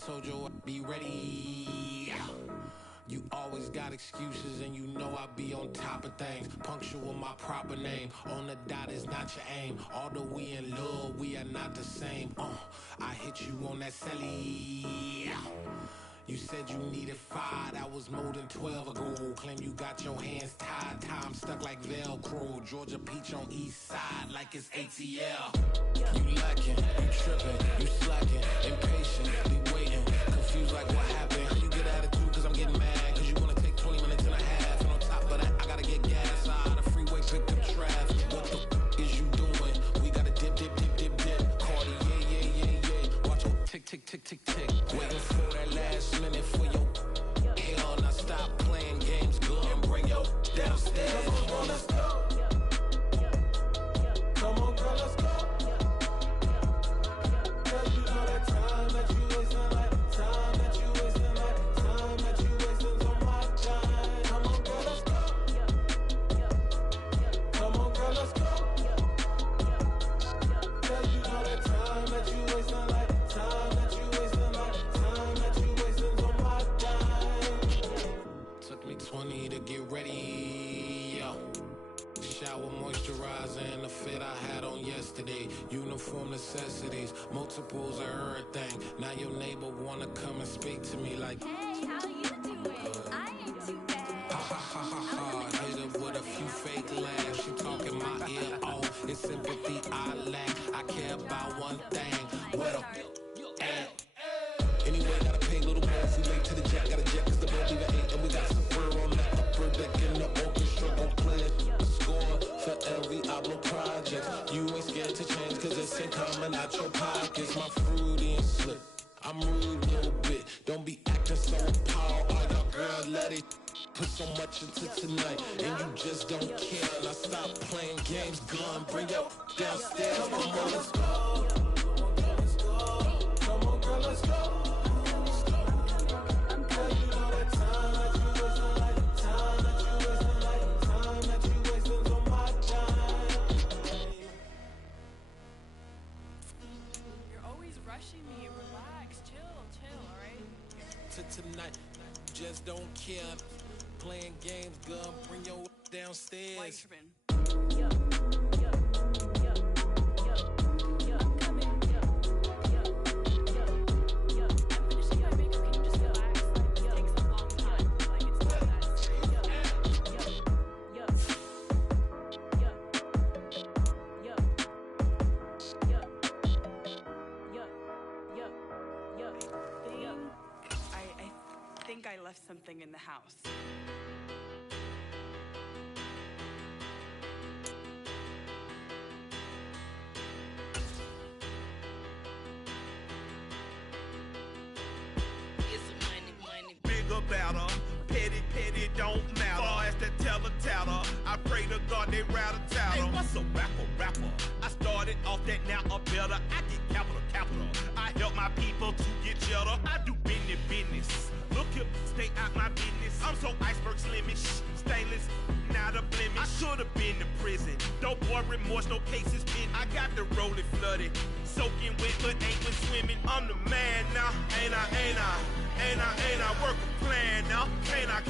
told you I'd be ready. You always got excuses and you know I be on top of things. Punctual my proper name. On the dot is not your aim. Although we in love, we are not the same. I hit you on that celly. You said you needed 5, that was more than 12 ago. Claim you got your hands tied, time stuck like Velcro. Georgia Peach on east side like it's ATL. You lacking, you tripping, you slacking, impatient, waiting, confused like what happened. How you get attitude cause I'm getting mad, cause you wanna take 20 minutes and a half. And on top of that, I gotta get gas out of the freeway, pick up traffic. What the f is you doing? We gotta dip. Cardi, yeah. Watch your tick. Waiting for that last minute for your hell. Now stop playing games, good and bring your downstairs. Come on, let's go. Come on, girl, let's go. Cause you know that time that you wasting, like time that you wasting, like time that you wasting's on my time. Come on, girl, let's go. Come on, girl, let's go. Cause you know that time that you wasting, like time that you wasting, like time that you wasting's on my time. Took me 20 to get ready, yo. Shower moisturizer and the fit I had on yesterday. Uniform necessities, multiples of everything. Now your neighbor wanna come and speak to me like, hey, how you doing? I ain't too bad. ha. Hit her with a few fake laughs. She talking my ear off. It's sympathy I lack. I care about one thing. What up? Anyway, gotta pay a little more if we late to the jet. Gotta jet cause the boat leave at 8. And we got some fur on the upper deck in the orchestra. Gon' play a score for every Ablo project. You ain't scared to change cause it's in common out your pockets. My fruity and slip. I'm rude a little bit. Don't be acting so appalled. Oh, y'all girl, let it put so much into tonight. And you just don't care. Now stop playing games, gun. Bring your downstairs. Come on, let's go. Come on, girl, let's go. Tonight, just don't care. Playing games, girl, bring your downstairs. I left something in the house. Bigger, better, petty, don't matter. Far as that tatter, I pray to God they rat-a-tatter. Hey, what's a rapper? I started off that, now a better. I get capital. I help my people to get cheddar. I do business. Look here, stay out my business. I'm so iceberg slimish, stainless, not a blemish. I should've been in prison. No boy remorse, no cases pinned. I got the rolling flooded, soaking wet, but ain't been swimming. I'm the man now, ain't I work a plan now, can't I?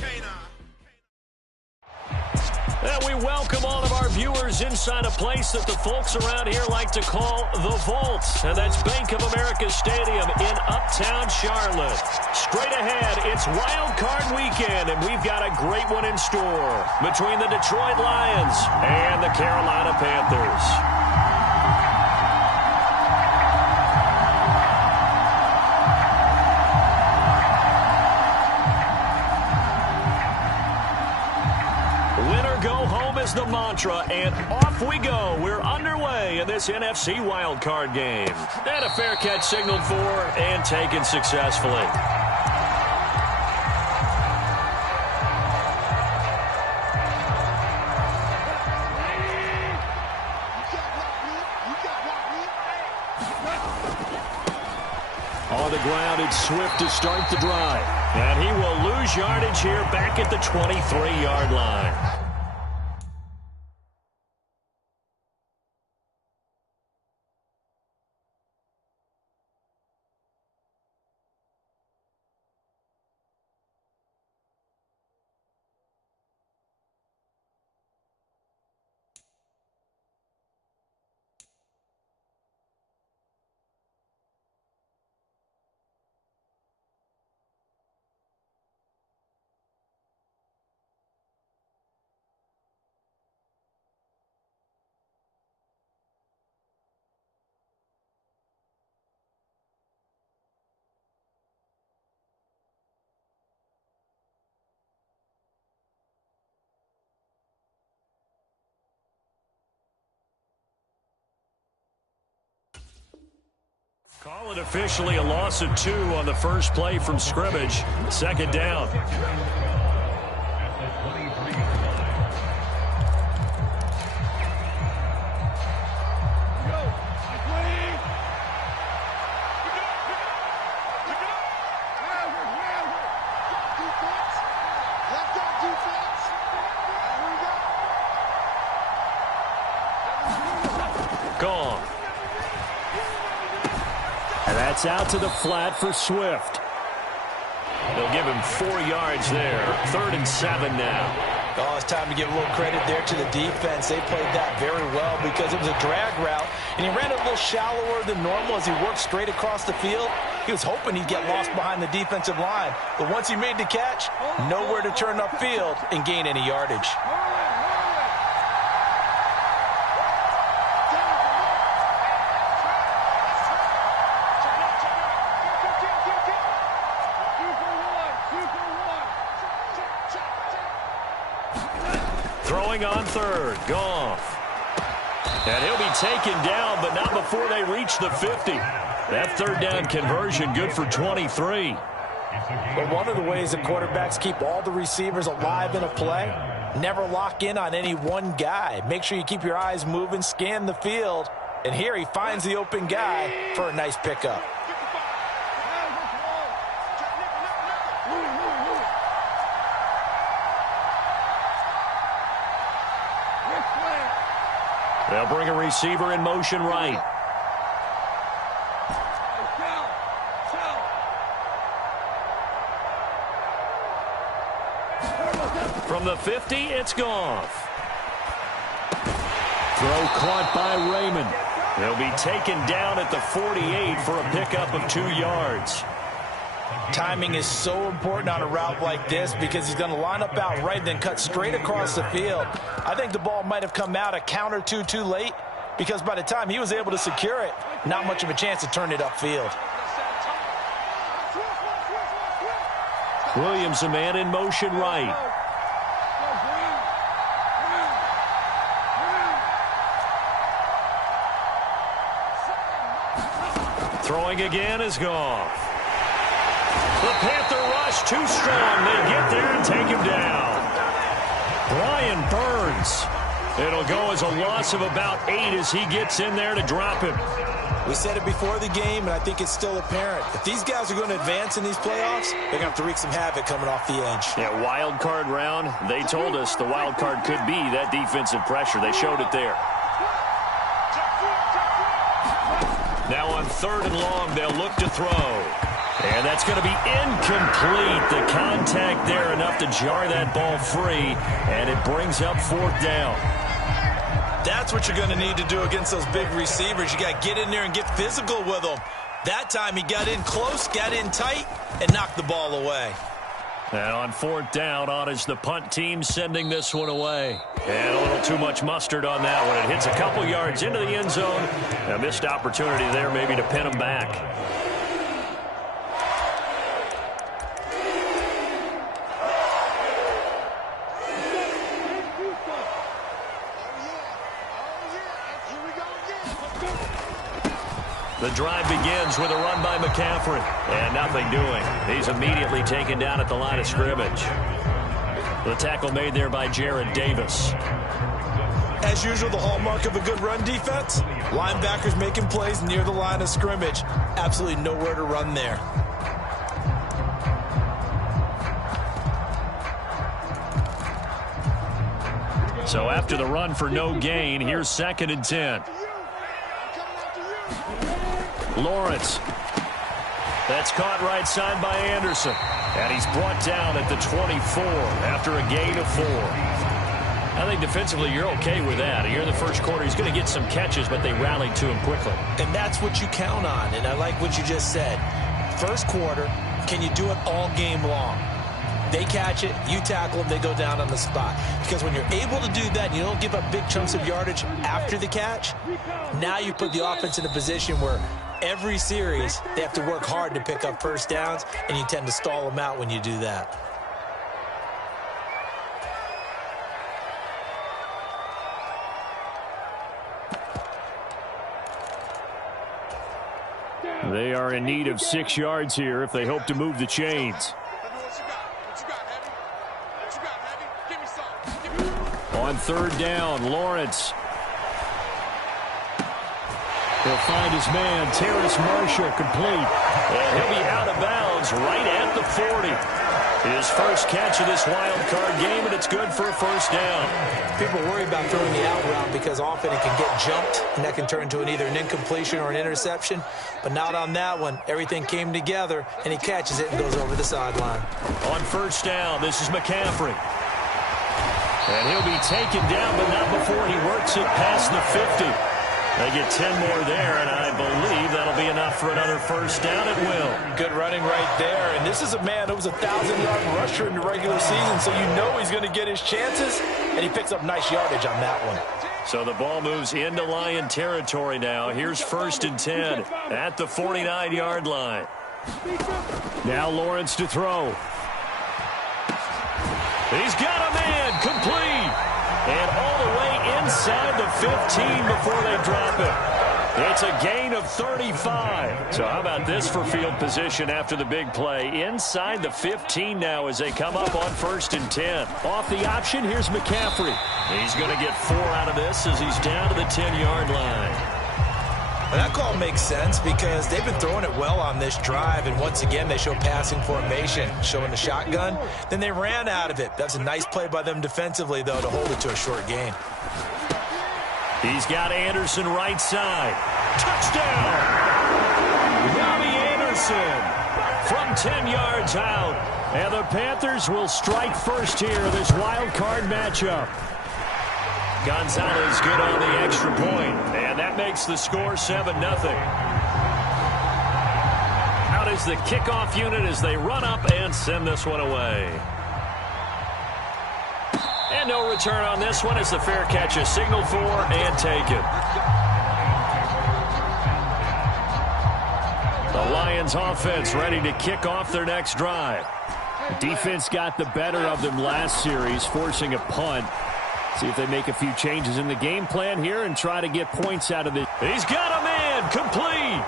And we welcome all of our viewers inside a place that the folks around here like to call the Vault. And that's Bank of America Stadium in Uptown Charlotte. Straight ahead, it's Wild Card Weekend, and we've got a great one in store between the Detroit Lions and the Carolina Panthers. Go home is the mantra, and off we go. We're underway in this NFC wildcard game. And a fair catch signaled for and taken successfully. On the ground, it's Swift to start the drive. And he will lose yardage here back at the 23-yard line. Call it officially a loss of 2 on the first play from scrimmage. Second down. Gone. And that's out to the flat for Swift. They'll give him 4 yards there. 3rd and 7 now. Oh, it's time to give a little credit there to the defense. They played that very well because it was a drag route, and he ran a little shallower than normal as he worked straight across the field. He was hoping he'd get lost behind the defensive line, but once he made the catch, nowhere to turn upfield and gain any yardage. Throwing on 3rd, Goff. And he'll be taken down, but not before they reach the 50. That 3rd down conversion good for 23. But one of the ways that quarterbacks keep all the receivers alive in a play, never lock in on any one guy. Make sure you keep your eyes moving, scan the field. And here he finds the open guy for a nice pickup. They'll bring a receiver in motion right. From the 50, it's Goff. Throw caught by Raymond. He'll be taken down at the 48 for a pickup of 2 yards. Timing is so important on a route like this because he's going to line up out right and then cut straight across the field. I think the ball might have come out a count or two too late because by the time he was able to secure it, not much of a chance to turn it upfield. Williams, a man in motion right. Throwing again is Goff. The Panther rush too strong. They get there and take him down. Brian Burns. It'll go as a loss of about 8 as he gets in there to drop him. We said it before the game, and I think it's still apparent. If these guys are going to advance in these playoffs, they're going to have to wreak some havoc coming off the edge. Yeah, wild card round. They told us the wild card could be that defensive pressure. They showed it there. Now on 3rd and long, they'll look to throw. And that's going to be incomplete. The contact there enough to jar that ball free, and it brings up 4th down. That's what you're going to need to do against those big receivers. You got to get in there and get physical with them. That time he got in close, got in tight, and knocked the ball away. And on 4th down, on is the punt team sending this one away. And a little too much mustard on that one. It hits a couple yards into the end zone. A missed opportunity there maybe to pin him back. The drive begins with a run by McCaffrey. And nothing doing. He's immediately taken down at the line of scrimmage. The tackle made there by Jared Davis. As usual, the hallmark of a good run defense, linebackers making plays near the line of scrimmage. Absolutely nowhere to run there. So after the run for no gain, here's 2nd and 10. Lawrence. That's caught right side by Anderson. And he's brought down at the 24 after a gain of 4. I think defensively you're okay with that. Here in the first quarter, he's going to get some catches, but they rallied to him quickly. And that's what you count on, and I like what you just said. First quarter, can you do it all game long? They catch it, you tackle them, they go down on the spot. Because when you're able to do that and you don't give up big chunks of yardage after the catch, now you put the offense in a position where every series they have to work hard to pick up first downs, and you tend to stall them out when you do that. They are in need of 6 yards here if they hope to move the chains. On 3rd down, Lawrence. He'll find his man, Terrace Marshall, complete. And he'll be out of bounds right at the 40. His first catch of this wild card game, and it's good for a 1st down. People worry about throwing the out route because often it can get jumped, and that can turn into either an incompletion or an interception. But not on that one. Everything came together, and he catches it and goes over the sideline. On 1st down, this is McCaffrey. And he'll be taken down, but not before he works it past the 50. They get 10 more there, and I believe that'll be enough for another 1st down at will. Good running right there. And this is a man who was a 1,000-yard rusher in the regular season, so you know he's going to get his chances, and he picks up nice yardage on that one. So the ball moves into Lion territory now. Here's 1st and 10 at the 49-yard line. Now Lawrence to throw. He's got a man complete. And all the way inside the 15 before they drop it. It's a gain of 35. So how about this for field position after the big play? Inside the 15 now as they come up on 1st and 10. Off the option, here's McCaffrey. He's going to get 4 out of this as he's down to the 10-yard line. And that call makes sense because they've been throwing it well on this drive, and once again they show passing formation, showing the shotgun. Then they ran out of it. That's a nice play by them defensively, though, to hold it to a short gain. He's got Anderson right side. Touchdown! Robbie Anderson from 10 yards out. And the Panthers will strike first here in this wild card matchup. Gonzalez good on the extra point, and that makes the score 7-0. Out is the kickoff unit as they run up and send this one away. And no return on this one as the fair catch is signaled for and taken. The Lions offense ready to kick off their next drive. Defense got the better of them last series, forcing a punt. See if they make a few changes in the game plan here and try to get points out of it. He's got a man complete.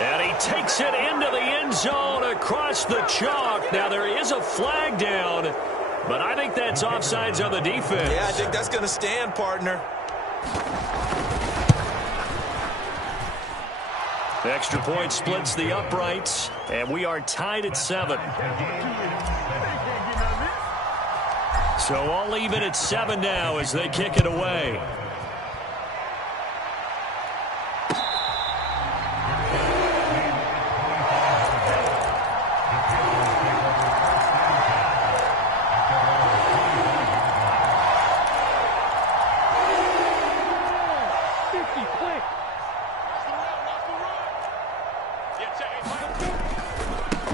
And he takes it into the end zone across the chalk. Now there is a flag down, but I think that's offsides on the defense. Yeah, I think that's going to stand, partner. The extra point splits the uprights, and we are tied at 7. So all even at 7 now as they kick it away.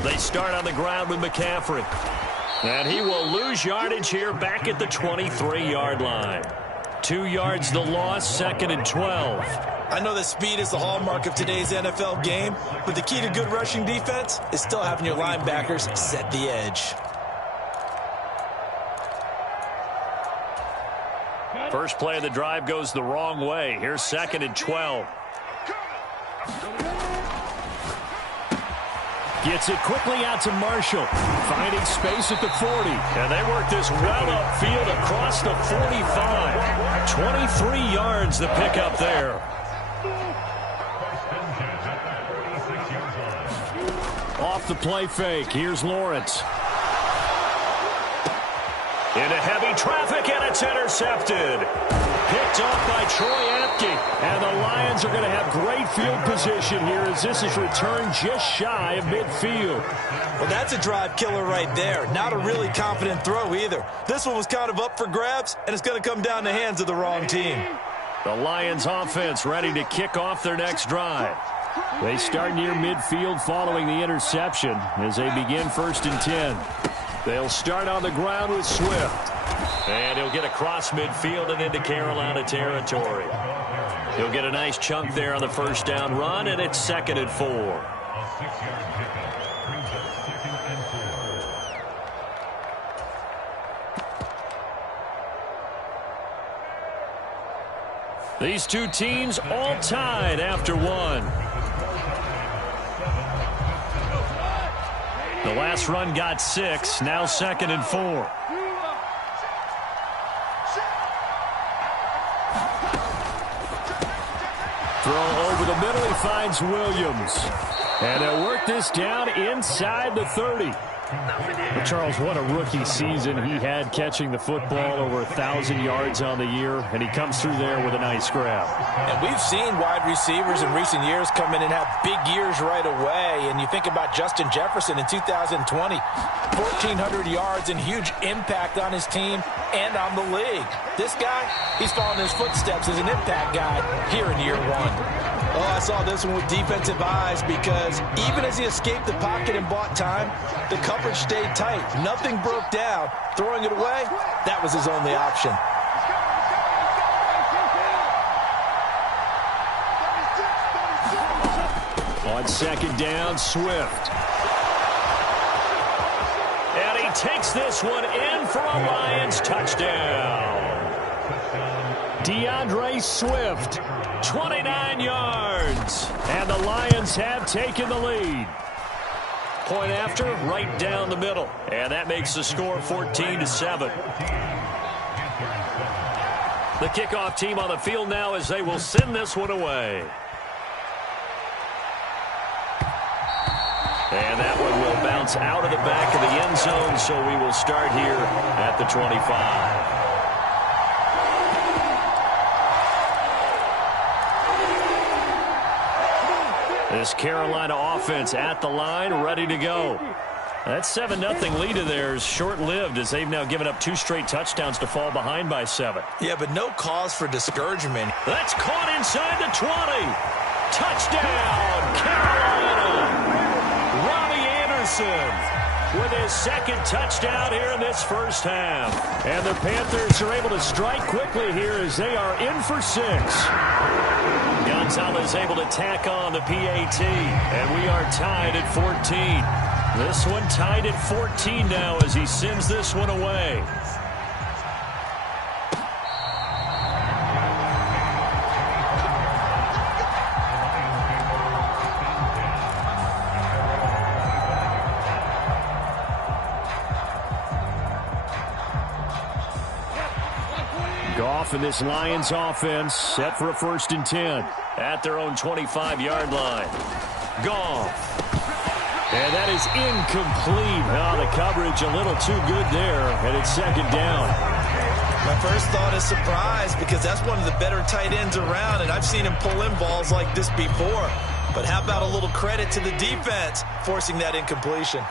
They start on the ground with McCaffrey. And he will lose yardage here back at the 23-yard line. 2 yards the loss, 2nd and 12. I know that speed is the hallmark of today's NFL game, but the key to good rushing defense is still having your linebackers set the edge. First play of the drive goes the wrong way. Here's 2nd and 12. Gets it quickly out to Marshall, finding space at the 40. And they work this well upfield across the 45. 23 yards the pickup there. Off the play fake, here's Lawrence. Into heavy traffic, and it's intercepted. Picked off by Troy Apke. And the Lions are going to have great field position here as this is returned just shy of midfield. Well, that's a drive killer right there. Not a really confident throw either. This one was kind of up for grabs, and it's going to come down the hands of the wrong team. The Lions offense ready to kick off their next drive. They start near midfield following the interception as they begin 1st and 10. They'll start on the ground with Swift. And he'll get across midfield and into Carolina territory. He'll get a nice chunk there on the 1st down run, and it's 2nd and 4. These two teams all tied after one. The last run got 6. Now 2nd and 4. Throw over the middle. He finds Williams. And they'll work this down inside the 30. Well, Charles, what a rookie season he had catching the football, over 1,000 yards on the year, and he comes through there with a nice grab. And we've seen wide receivers in recent years come in and have big years right away. And you think about Justin Jefferson in 2020, 1,400 yards and huge impact on his team and on the league. This guy, he's following his footsteps as an impact guy here in year 1. Oh, I saw this one with defensive eyes, because even as he escaped the pocket and bought time, the coverage stayed tight. Nothing broke down. Throwing it away, that was his only option. On 2nd down, Swift. And he takes this one in for a Lions touchdown. DeAndre Swift, 29 yards. And the Lions have taken the lead. Point after, right down the middle. And that makes the score 14-7. The kickoff team on the field now as they will send this one away. And that one will bounce out of the back of the end zone, so we will start here at the 25. This Carolina offense at the line, ready to go. That 7-0 lead of theirs short-lived, as they've now given up 2 straight touchdowns to fall behind by 7. Yeah, but no cause for discouragement. That's caught inside the 20. Touchdown, Carolina. Robbie Anderson with his 2nd touchdown here in this first half. And the Panthers are able to strike quickly here as they are in for 6. Gonzalez able to tack on the PAT, and we are tied at 14. This one tied at 14 now as he sends this one away. Goff and this Lions offense set for a 1st and 10 at their own 25-yard line. Goff. And that is incomplete. Oh, the coverage a little too good there, and it's 2nd down. My first thought is surprise, because that's one of the better tight ends around, and I've seen him pull in balls like this before. But how about a little credit to the defense forcing that incompletion?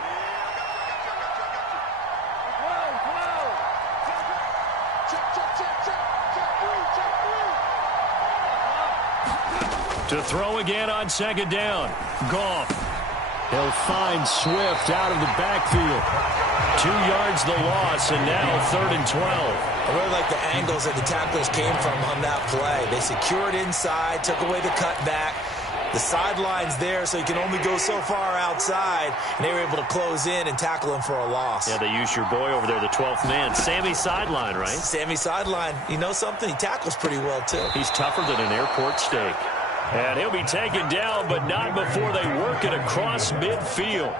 To throw again on 2nd down. Goff. He'll find Swift out of the backfield. 2 yards the loss, and now 3rd and 12. I really like the angles that the tacklers came from on that play. They secured inside, took away the cutback. The sideline's there, so you can only go so far outside, and they were able to close in and tackle him for a loss. Yeah, they used your boy over there, the 12th man, Sammy Sideline, right? Sammy Sideline. You know something? He tackles pretty well, too. He's tougher than an airport steak. And he'll be taken down, but not before they work it across midfield.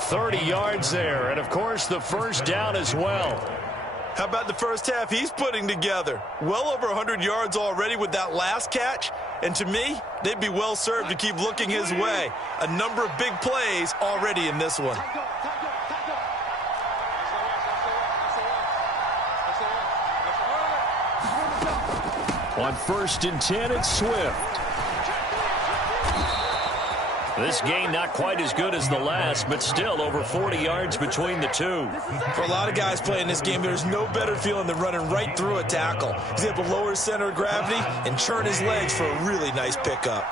30 yards there, and, of course, the 1st down as well. How about the first half he's putting together? Well over 100 yards already with that last catch. And to me, they'd be well served to keep looking his way. A number of big plays already in this one. On 1st and 10, it's Swift. This game not quite as good as the last, but still over 40 yards between the two. For a lot of guys playing this game, there's no better feeling than running right through a tackle. He's able to lower his center of gravity and churn his legs for a really nice pickup.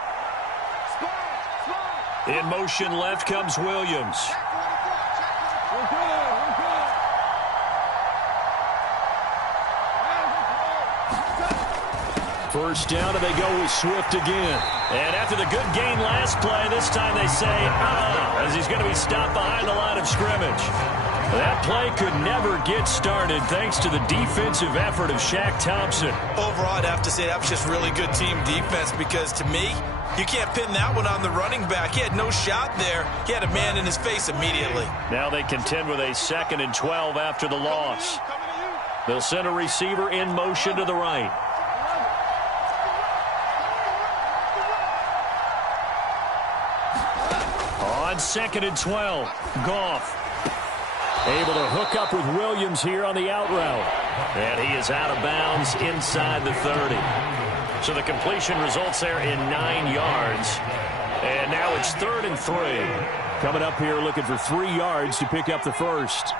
In motion left comes Williams. First down, and they go with Swift again. And after the good gain last play, this time they say, as he's going to be stopped behind the line of scrimmage. That play could never get started thanks to the defensive effort of Shaq Thompson. Overall, I'd have to say that was just really good team defense, because to me, You can't pin that one on the running back. He had no shot there. He had a man in his face immediately. Now they contend with a 2nd and 12 after the loss. They'll send a receiver in motion to the right. On 2nd and 12, Goff able to hook up with Williams here on the out route. And he is out of bounds inside the 30. So the completion results there in 9 yards. And now it's 3rd and 3. Coming up here looking for 3 yards to pick up the first.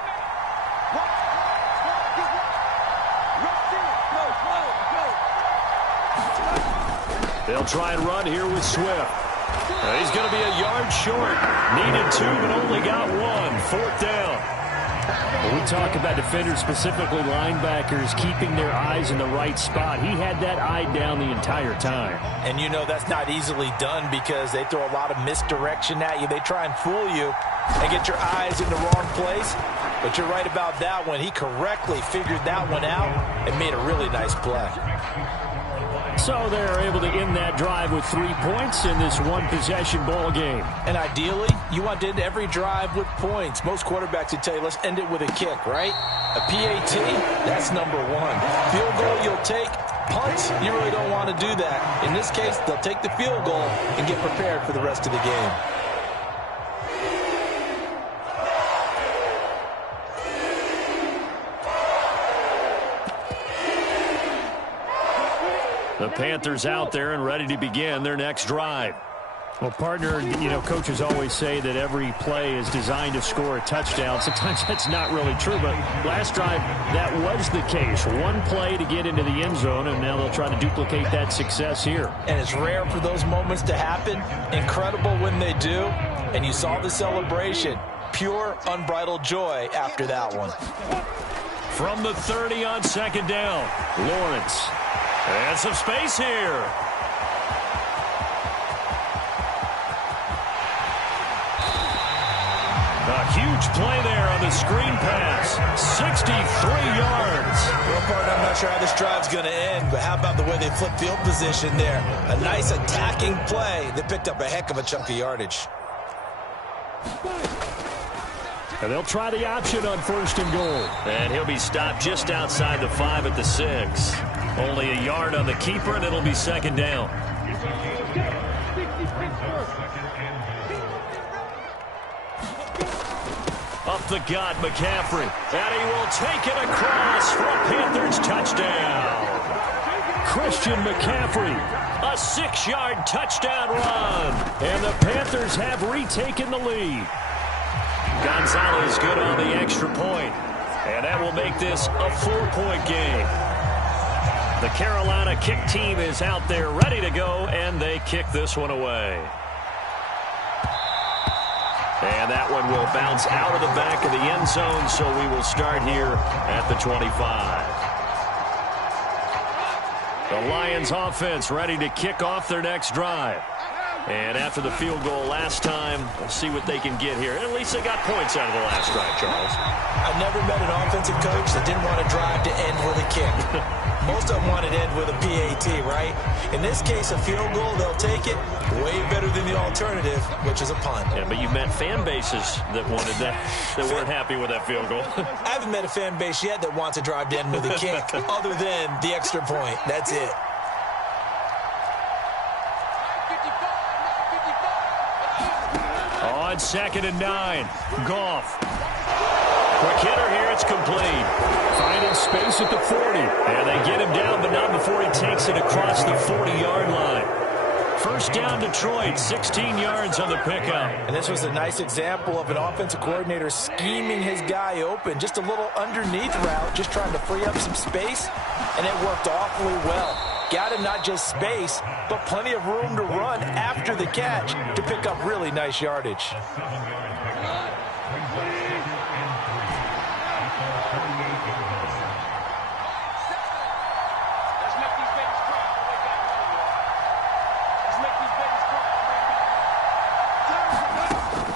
They'll try and run here with Swift. He's going to be a yard short. Needed 2, but only got 1. 4th down. When we talk about defenders, specifically linebackers, keeping their eyes in the right spot, he had that eye down the entire time. And you know that's not easily done because they throw a lot of misdirection at you. They try and fool you and get your eyes in the wrong place. But you're right about that one. He correctly figured that one out and made a really nice play. So they're able to end that drive with 3 points in this one-possession ball game. And ideally, you want to end every drive with points. Most quarterbacks would tell you, let's end it with a kick, right? A PAT, that's number 1. Field goal you'll take. Punts, you really don't want to do that. In this case, they'll take the field goal and get prepared for the rest of the game. The Panthers out there and ready to begin their next drive. Well, partner, you know, coaches always say that every play is designed to score a touchdown. Sometimes that's not really true, but last drive, that was the case. 1 play to get into the end zone, and now they'll try to duplicate that success here. And it's rare for those moments to happen. Incredible when they do. And you saw the celebration. Pure, unbridled joy after that one. From the 30 on 2nd down, Lawrence. And some space here. A huge play there on the screen pass. 63 yards. Well, partner, I'm not sure how this drive's going to end, but how about the way they flipped field position there? A nice attacking play that picked up a heck of a chunk of yardage. And they'll try the option on 1st and goal. And he'll be stopped just outside the 5 at the 6. Only a yard on the keeper, and it'll be 2nd down. Up the gut, McCaffrey. And he will take it across for a Panthers touchdown. Christian McCaffrey, a 6-yard touchdown run. And the Panthers have retaken the lead. Gonzalez good on the extra point. And that will make this a 4-point game. The Carolina kick team is out there ready to go, and they kick this one away. And that one will bounce out of the back of the end zone, so we will start here at the 25. The Lions offense ready to kick off their next drive. And after the field goal last time, we'll see what they can get here. At least they got points out of the last drive, Charles. I've never met an offensive coach that didn't want to drive to end with a kick. Most of them want to end with a PAT, right? In this case, a field goal, they'll take it. Way better than the alternative, which is a punt. Yeah, but you met fan bases that wanted that, that weren't happy with that field goal. I haven't met a fan base yet that wants to drive to end with a kick, other than the extra point. That's it. On 2nd and 9, Goff. Quick hitter here, it's complete. Finding space at the 40. And they get him down, but not before he takes it across the 40-yard line. First down, Detroit, 16 yards on the pickup. And this was a nice example of an offensive coordinator scheming his guy open. Just a little underneath route, just trying to free up some space, and it worked awfully well. Got him not just space, but plenty of room to run after the catch to pick up really nice yardage.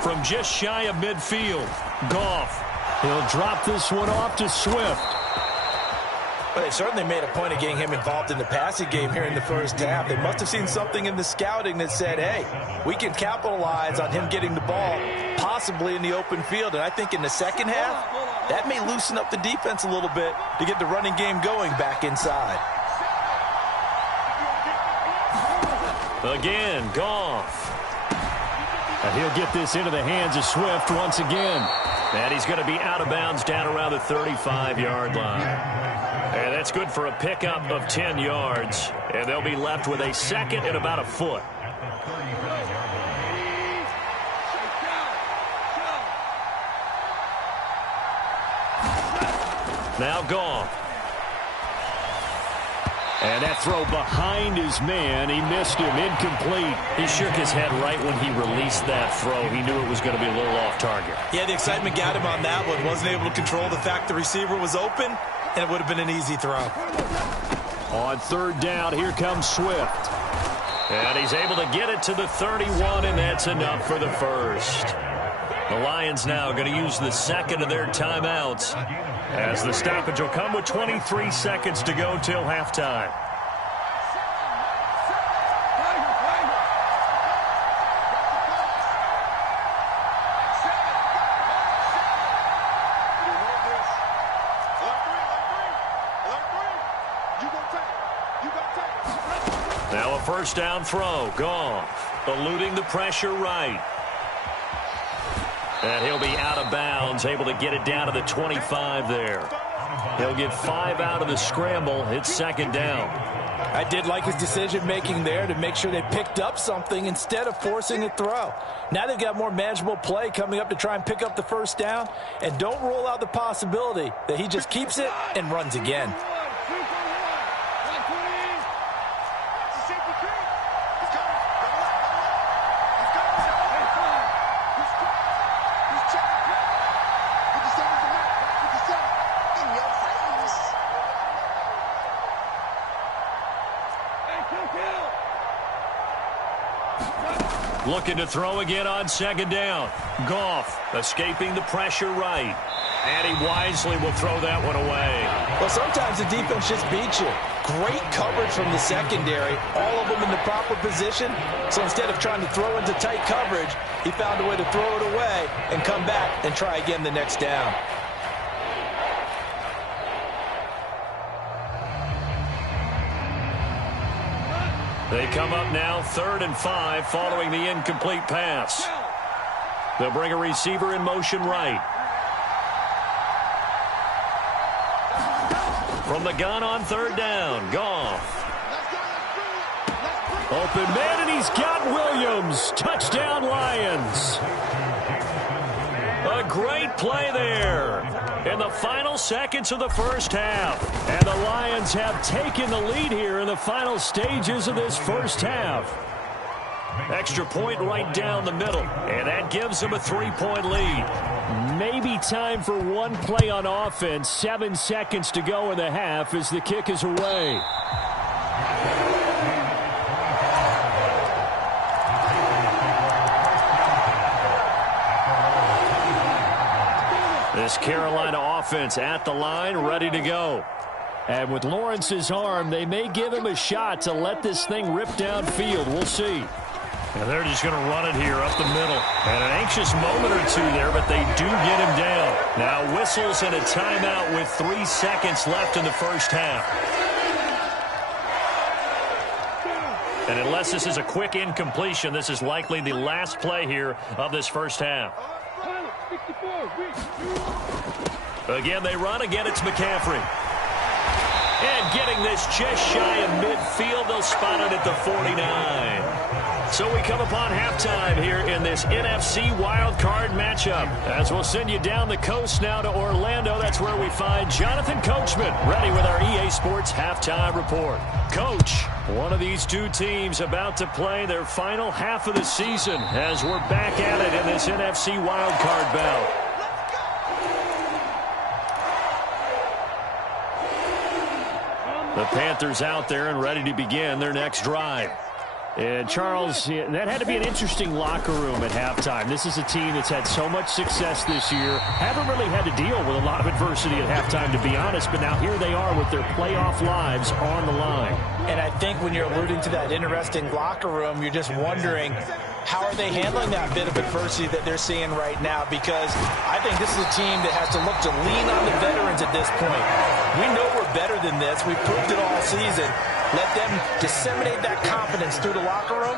From just shy of midfield, Goff. He'll drop this one off to Swift. Well, they certainly made a point of getting him involved in the passing game here in the first half. They must have seen something in the scouting that said, hey, we can capitalize on him getting the ball possibly in the open field. And I think in the second half, that may loosen up the defense a little bit to get the running game going back inside. Again, Goff. And he'll get this into the hands of Swift once again. And he's going to be out of bounds down around the 35-yard line. And that's good for a pickup of 10 yards. And they'll be left with a second and about a foot. Now Goff. And that throw behind his man. He missed him. Incomplete. He shook his head right when he released that throw. He knew it was going to be a little off target. Yeah, the excitement got him on that one. Wasn't able to control the fact the receiver was open, and it would have been an easy throw. On third down, here comes Swift. And he's able to get it to the 31, and that's enough for the first. The Lions now going to use the second of their timeouts, as the stoppage will come with 23 seconds to go till halftime. Now a first down throw. Goff eluding the pressure right. And he'll be out of bounds, able to get it down to the 25 there. He'll get 5 out of the scramble. It's second down. I did like his decision-making there to make sure they picked up something instead of forcing a throw. Now they've got more manageable play coming up to try and pick up the first down. And don't rule out the possibility that he just keeps it and runs again. Looking to throw again on second down. Goff escaping the pressure right. And he wisely will throw that one away. Well, sometimes the defense just beats you. Great coverage from the secondary. All of them in the proper position. So instead of trying to throw into tight coverage, he found a way to throw it away and come back and try again the next down. They come up now 3rd and 5 following the incomplete pass. They'll bring a receiver in motion right. From the gun on third down, Goff. Open man, and he's got Williams. Touchdown, Lions. A great play there in the final seconds of the first half. And the Lions have taken the lead here in the final stages of this first half. Extra point right down the middle, and that gives them a 3-point lead. Maybe time for one play on offense. 7 seconds to go in the half as the kick is away. This Carolina offense at the line, ready to go. And with Lawrence's arm, they may give him a shot to let this thing rip downfield. We'll see. And they're just going to run it here up the middle. And an anxious moment or two there, but they do get him down. Now whistles and a timeout with 3 seconds left in the first half. And unless this is a quick incompletion, this is likely the last play here of this first half. Again, they run. Again, it's McCaffrey. And getting this just shy of midfield, they'll spot it at the 49. So we come upon halftime here in this NFC wildcard matchup. As we'll send you down the coast now to Orlando. That's where we find Jonathan Coachman ready with our EA Sports halftime report. Coach, one of these two teams about to play their final half of the season as we're back at it in this NFC wildcard bout. The Panthers out there and ready to begin their next drive. And, Charles, that had to be an interesting locker room at halftime. This is a team that's had so much success this year. Haven't really had to deal with a lot of adversity at halftime, to be honest. But now here they are with their playoff lives on the line. And I think when you're alluding to that interesting locker room, you're just wondering, how are they handling that bit of adversity that they're seeing right now? Because I think this is a team that has to look to lean on the veterans at this point. We know we're better than this. We've proved it all season. Let them disseminate that confidence through the locker room.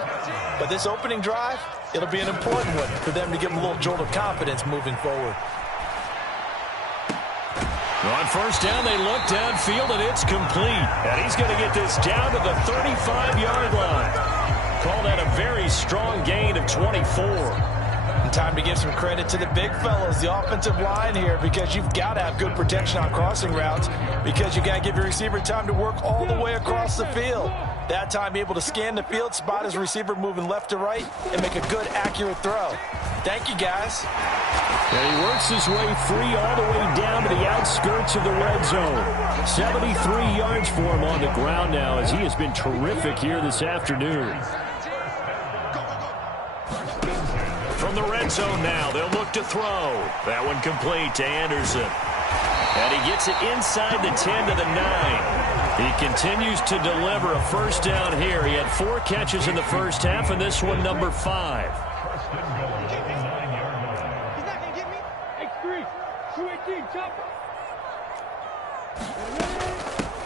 But this opening drive, it'll be an important one for them to give them a little jolt of confidence moving forward. On first down, they look downfield, and it's complete. And he's going to get this down to the 35-yard line. Call that a very strong gain of 24. And time to give some credit to the big fellows, the offensive line here, because you've got to have good protection on crossing routes, because you got to give your receiver time to work all the way across the field. That time able to scan the field, spot his receiver moving left to right, and make a good, accurate throw. Thank you, guys. And he works his way free all the way down to the outskirts of the red zone. 73 yards for him on the ground now, as he has been terrific here this afternoon. From the red zone now, they'll look to throw. That one complete to Anderson. And he gets it inside the 10 to the 9. He continues to deliver a first down here. He had 4 catches in the first half, and this one number 5.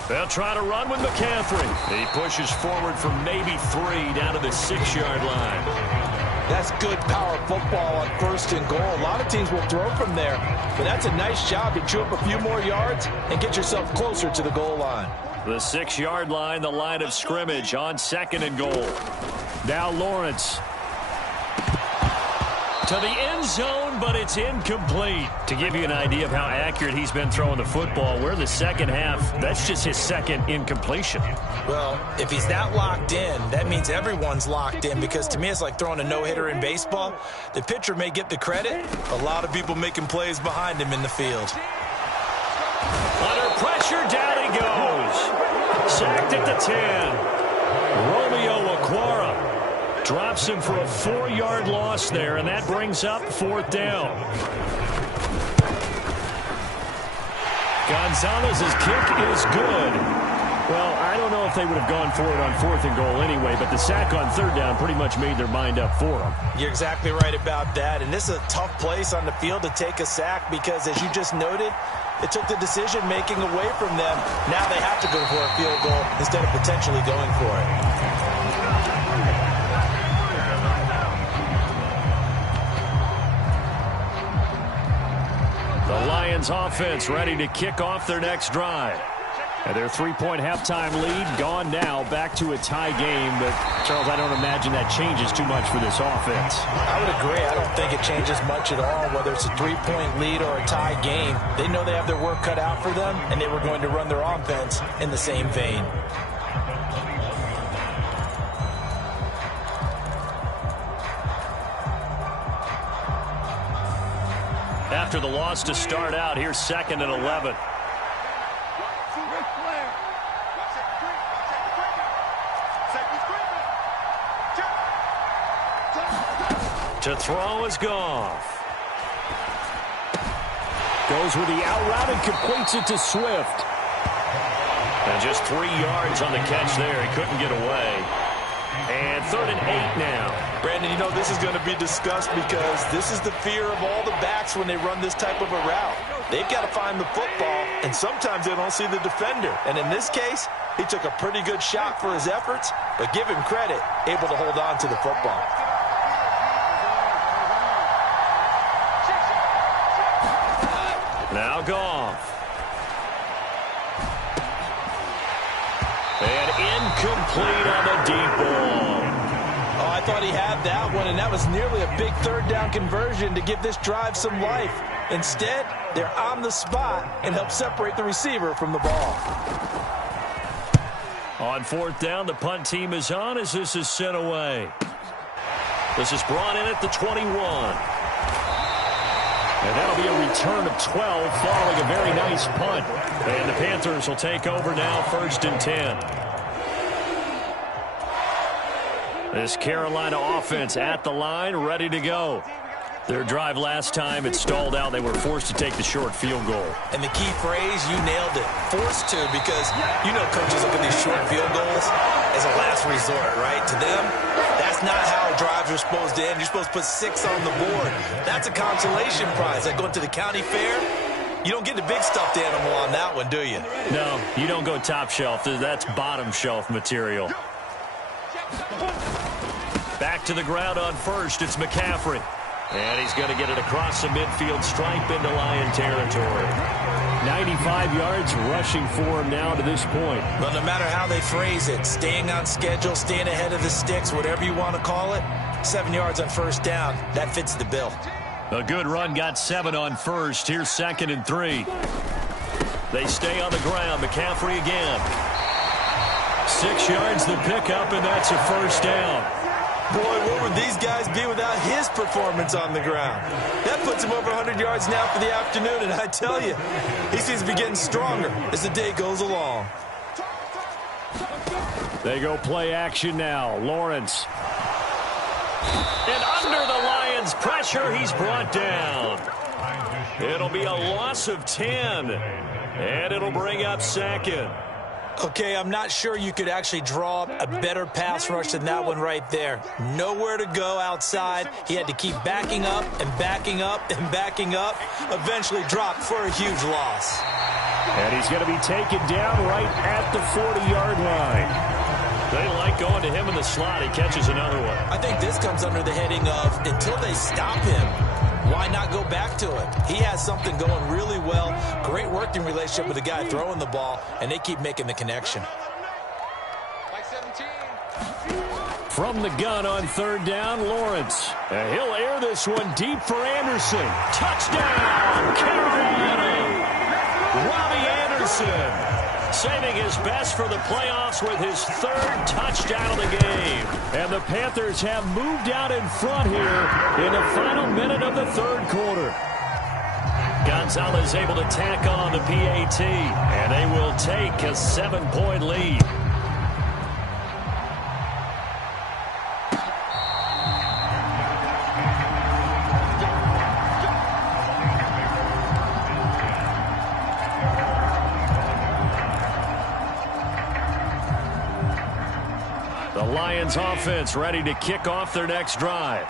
They'll try to run with McCaffrey. He pushes forward for maybe 3 down to the 6-yard line. That's good power football on first and goal. A lot of teams will throw from there, but that's a nice job to chew up a few more yards and get yourself closer to the goal line. The 6-yard line, the line of scrimmage on second and goal. Now Lawrence to the end zone, but it's incomplete. To give you an idea of how accurate he's been throwing the football, we're in the second half. That's just his second incompletion. Well, if he's not locked in, that means everyone's locked in, because to me it's like throwing a no-hitter in baseball. The pitcher may get the credit. A lot of people making plays behind him in the field. Under pressure, down he goes. Sacked at the 10. Romeo Okwara drops him for a 4-yard loss there, and that brings up 4th down. Gonzalez's kick is good. Well, I don't know if they would have gone for it on 4th and goal anyway, but the sack on 3rd down pretty much made their mind up for them. You're exactly right about that, and this is a tough place on the field to take a sack, because as you just noted, it took the decision-making away from them. Now they have to go for a field goal instead of potentially going for it. The Lions offense ready to kick off their next drive. And their 3-point halftime lead gone now, back to a tie game. But, Charles, I don't imagine that changes too much for this offense. I would agree. I don't think it changes much at all, whether it's a 3-point lead or a tie game. They know they have their work cut out for them, and they were going to run their offense in the same vein. After the loss to start out, here's 2nd and 11. To throw is Goff. Goes with the out route and completes it to Swift. And just 3 yards on the catch there. He couldn't get away. And 3rd and 8 now. Brandon, you know this is going to be discussed, because this is the fear of all the backs when they run this type of a route. They've got to find the football, and sometimes they don't see the defender. And in this case, he took a pretty good shot for his efforts, but give him credit, able to hold on to the football. Now Goff. And incomplete on the deep ball. Oh, I thought he had that one, and that was nearly a big 3rd down conversion to give this drive some life. Instead, they're on the spot and help separate the receiver from the ball. On 4th down, the punt team is on as this is sent away. This is brought in at the 21. And that'll be a return of 12 following a very nice punt. And the Panthers will take over now, 1st and 10. This Carolina offense at the line, ready to go. Their drive last time, it stalled out. They were forced to take the short field goal. And the key phrase, you nailed it. Forced to, because you know coaches look at these short field goals as a last resort, right? To them, that's not how drives are supposed to end. You're supposed to put 6 on the board. That's a consolation prize. Like going to the county fair, you don't get the big stuffed animal on that one, do you? No, you don't go top shelf. That's bottom shelf material. Back to the ground on first. It's McCaffrey. And he's going to get it across the midfield stripe into Lion territory. 95 yards rushing for him now to this point. Well, no matter how they phrase it, staying on schedule, staying ahead of the sticks, whatever you want to call it, 7 yards on first down, that fits the bill. A good run, got 7 on first. Here's 2nd and 3. They stay on the ground. McCaffrey again. 6 yards the pickup, and that's a first down. Boy, what would these guys be without his performance on the ground? That puts him over 100 yards now for the afternoon, and I tell you, he seems to be getting stronger as the day goes along. They go play action now. Lawrence. And under the Lions' pressure, he's brought down. It'll be a loss of 10, and it'll bring up 2nd. Okay, I'm not sure you could actually draw up a better pass rush than that one right there. Nowhere to go outside. He had to keep backing up and backing up and backing up. Eventually dropped for a huge loss. And he's going to be taken down right at the 40-yard line. They like going to him in the slot. He catches another one. I think this comes under the heading of until they stop him, why not go back to it? He has something going really well. Great working relationship with the guy throwing the ball, and they keep making the connection. From the gun on 3rd down, Lawrence. And he'll air this one deep for Anderson. Touchdown, Carolina! Robbie Anderson saving his best for the playoffs with his 3rd touchdown of the game. And the Panthers have moved out in front here in the final minute of the 3rd quarter. Gonzalez able to tack on the PAT, and they will take a 7-point lead. Lions offense ready to kick off their next drive.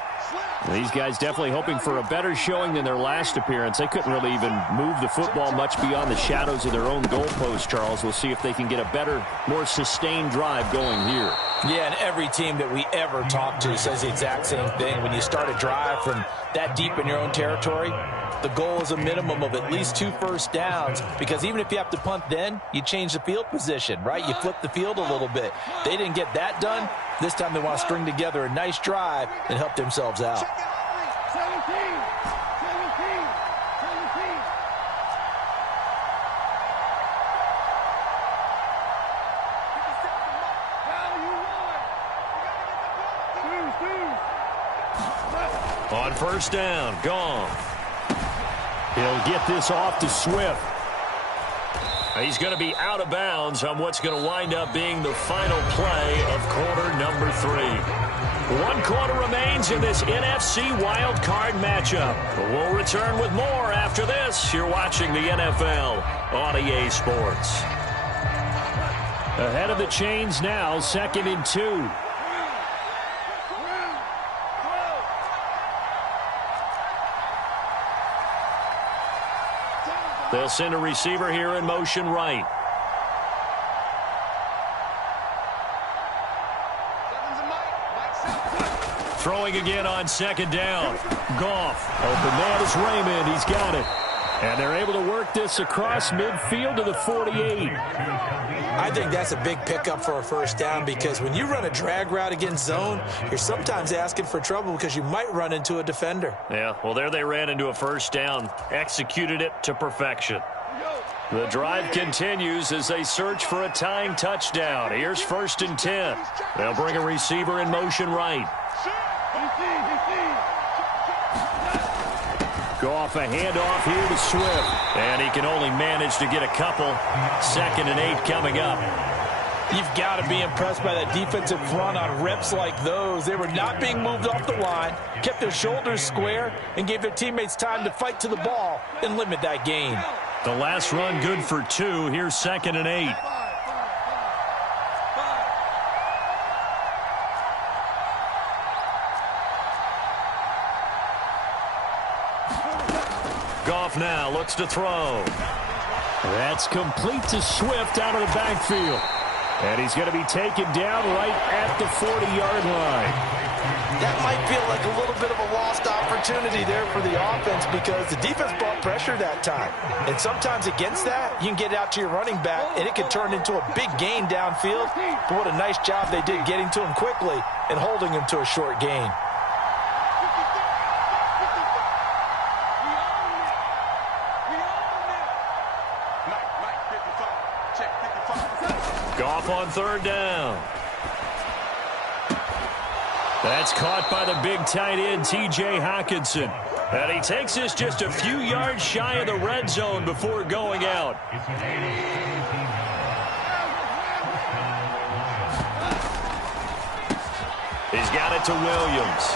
These guys definitely hoping for a better showing than their last appearance. They couldn't really even move the football much beyond the shadows of their own goalpost, Charles. We'll see if they can get a better, more sustained drive going here. Yeah, and every team that we ever talk to says the exact same thing. When you start a drive from that deep in your own territory, the goal is a minimum of at least 2 first downs, because even if you have to punt then, you change the field position, right? You flip the field a little bit. They didn't get that done. This time they want to string together a nice drive and help themselves out. On first down, gone. He'll get this off to Swift. He's going to be out of bounds on what's going to wind up being the final play of quarter number 3. 1 quarter remains in this NFC Wild Card matchup. We'll return with more after this. You're watching the NFL on EA Sports. Ahead of the chains now, 2nd and 2. They'll send a receiver here in motion right. Throwing again on 2nd down. Goff. Open man is Raymond. He's got it. And they're able to work this across midfield to the 48. I think that's a big pickup for a first down, because when you run a drag route against zone, you're sometimes asking for trouble because you might run into a defender. Yeah, well, there they ran into a first down. Executed it to perfection. The drive continues as they search for a tying touchdown. Here's 1st and 10. They'll bring a receiver in motion right. Go off a handoff here to Swift. And he can only manage to get a couple. 2nd and 8 coming up. You've got to be impressed by that defensive front on reps like those. They were not being moved off the line, kept their shoulders square, and gave their teammates time to fight to the ball and limit that gain. The last run good for 2. Here's 2nd and 8. Goff now looks to throw. That's complete to Swift out of the backfield. And he's going to be taken down right at the 40-yard line. That might feel like a little bit of a lost opportunity there for the offense because the defense brought pressure that time. And sometimes against that, you can get it out to your running back, and it can turn into a big gain downfield. But what a nice job they did getting to him quickly and holding him to a short gain. Goff on 3rd down. That's caught by the big tight end, T.J. Hockenson. And he takes this just a few yards shy of the red zone before going out. He's got it to Williams.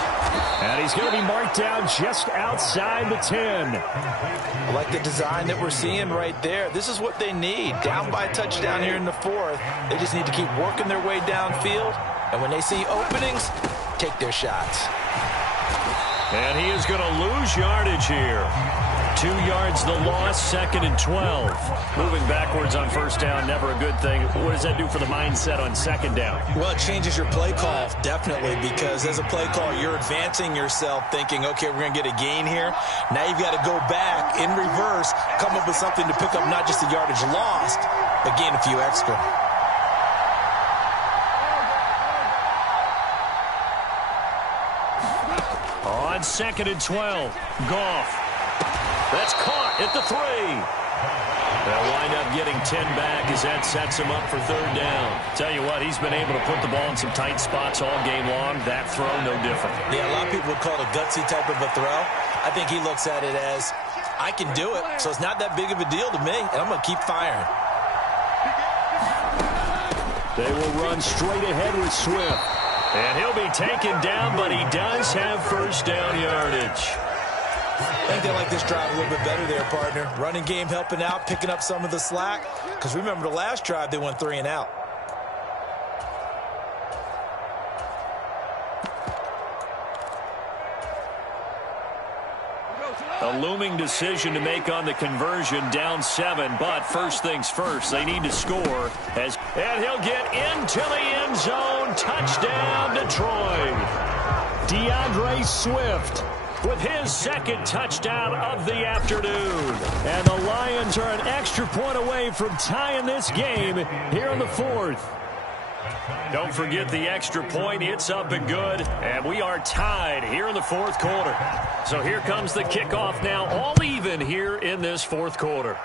And he's going to be marked down just outside the 10. I like the design that we're seeing right there. This is what they need. Down by a touchdown here in the 4th. They just need to keep working their way downfield. And when they see openings, take their shots. And he is going to lose yardage here. 2 yards the loss, 2nd and 12. Moving backwards on 1st down, never a good thing. What does that do for the mindset on 2nd down? Well, it changes your play call, definitely, because as a play call, you're advancing yourself thinking, okay, we're going to get a gain here. Now you've got to go back in reverse, come up with something to pick up not just the yardage lost, but gain a few extra. On 2nd and 12, Goff. That's caught at the 3. They'll wind up getting 10 back as that sets him up for 3rd down. Tell you what, he's been able to put the ball in some tight spots all game long. That throw, no different. Yeah, a lot of people would call it a gutsy type of a throw. I think he looks at it as, I can do it, so it's not that big of a deal to me, and I'm going to keep firing. They will run straight ahead with Swift. And he'll be taken down, but he does have 1st down yardage. I think they like this drive a little bit better there, partner. Running game helping out, picking up some of the slack. Because remember the last drive, they went 3 and out. A looming decision to make on the conversion, down 7. But first things first, they need to score. And he'll get into the end zone. Touchdown, Detroit. DeAndre Swift with his 2nd touchdown of the afternoon. And the Lions are an extra point away from tying this game here in the 4th. Don't forget the extra point. It's up and good. And we are tied here in the 4th quarter. So here comes the kickoff now, all even here in this 4th quarter.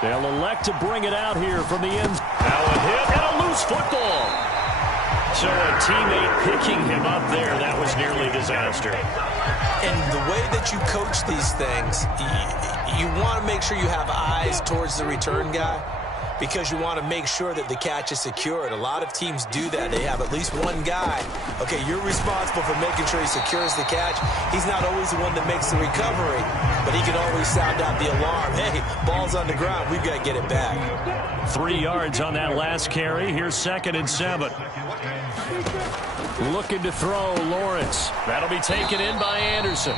They'll elect to bring it out here from the end. Now a hit and a loose football. So a teammate picking him up there, that was nearly disaster. And the way that you coach these things, you want to make sure you have eyes towards the return guy because you want to make sure that the catch is secured. A lot of teams do that. They have at least one guy. Okay, you're responsible for making sure he secures the catch. He's not always the one that makes the recovery, but he can always sound out the alarm. Hey, ball's on the ground. We've got to get it back. 3 yards on that last carry. Here's 2nd and 7. Looking to throw, Lawrence. That'll be taken in by Anderson.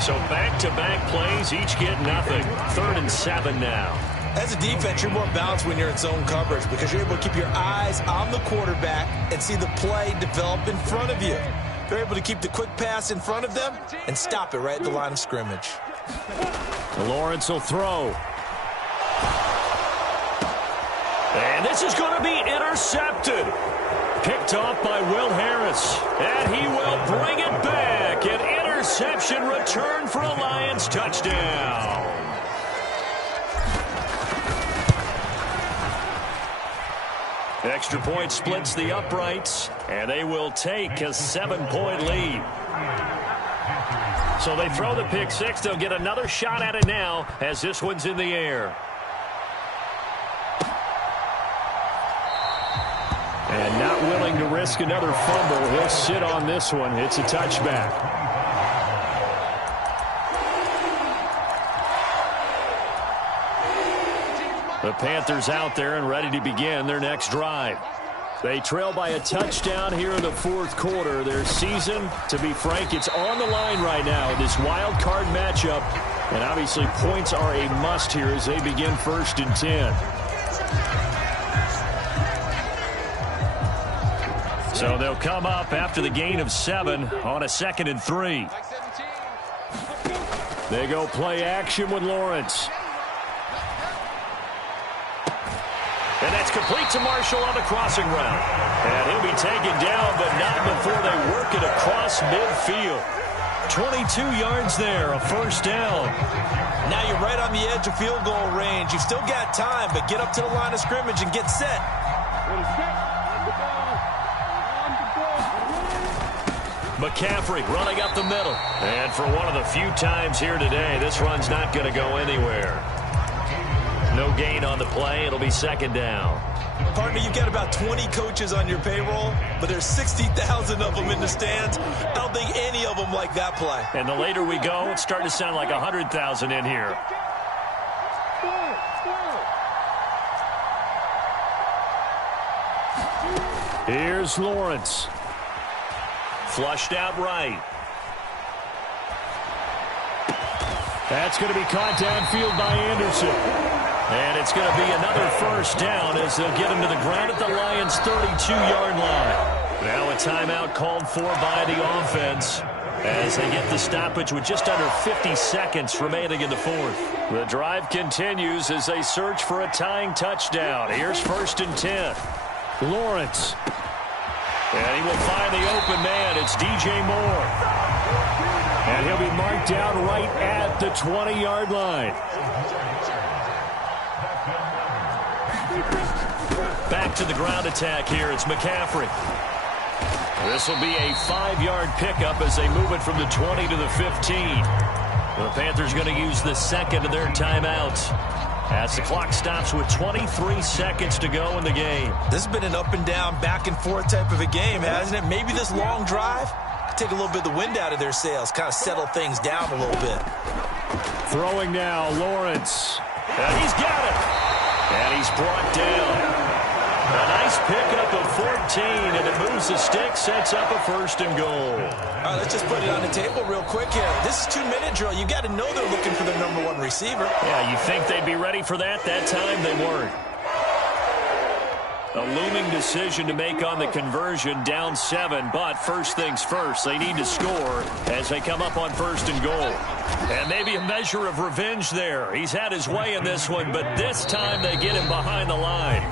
So back-to-back plays, each get nothing. 3rd and 7 now. As a defense, you're more balanced when you're in zone coverage because you're able to keep your eyes on the quarterback and see the play develop in front of you. They're able to keep the quick pass in front of them and stop it right at the line of scrimmage. Lawrence will throw. And this is going to be intercepted. Picked off by Will Harris. And he will bring it back. An interception return for a Lions touchdown. Extra point splits the uprights, and they will take a 7-point lead. So they throw the pick six. They'll get another shot at it now as this one's in the air. not willing to risk another fumble. He'll sit on this one. It's a touchback. The Panthers out there and ready to begin their next drive. They trail by a touchdown here in the fourth quarter. Their season, to be frank, it's on the line right now in this wild card matchup. And obviously points are a must here as they begin 1st and 10. So they'll come up after the gain of 7 on a 2nd and 3. They go play action with Lawrence. And that's complete to Marshall on the crossing route. And he'll be taken down, but not before they work it across midfield. 22 yards there, a 1st down. Now you're right on the edge of field goal range. You've still got time, but get up to the line of scrimmage and get set. McCaffrey running up the middle. And for one of the few times here today, this run's not going to go anywhere. No gain on the play. It'll be 2nd down. Partner, you've got about 20 coaches on your payroll, but there's 60,000 of them in the stands. I don't think any of them like that play. And the later we go, it's starting to sound like 100,000 in here. Here's Lawrence. Flushed out right. That's going to be caught downfield by Anderson. And it's going to be another 1st down as they'll get him to the ground at the Lions' 32-yard line. Now a timeout called for by the offense as they get the stoppage with just under 50 seconds remaining in the 4th. The drive continues as they search for a tying touchdown. Here's 1st and 10. Lawrence. And he will find the open man. It's DJ Moore. And he'll be marked down right at the 20-yard line. Back to the ground attack here. It's McCaffrey. This will be a 5-yard pickup as they move it from the 20 to the 15. The Panthers going to use the 2nd of their timeouts as the clock stops with 23 seconds to go in the game. This has been an up and down, back and forth type of a game, hasn't it? Maybe this long drive could take a little bit of the wind out of their sails, kind of settle things down a little bit. Throwing now, Lawrence. And he's got it. And he's brought down. A nice pickup of 14, and it moves the stick, sets up a 1st and goal. All right, let's just put it on the table real quick here. This is 2-minute drill. You got to know they're looking for their #1 receiver. Yeah, you think they'd be ready for that? That time they weren't. A looming decision to make on the conversion, down 7, but first things first, they need to score as they come up on 1st and goal. And maybe a measure of revenge there. He's had his way in this one, but this time they get him behind the line.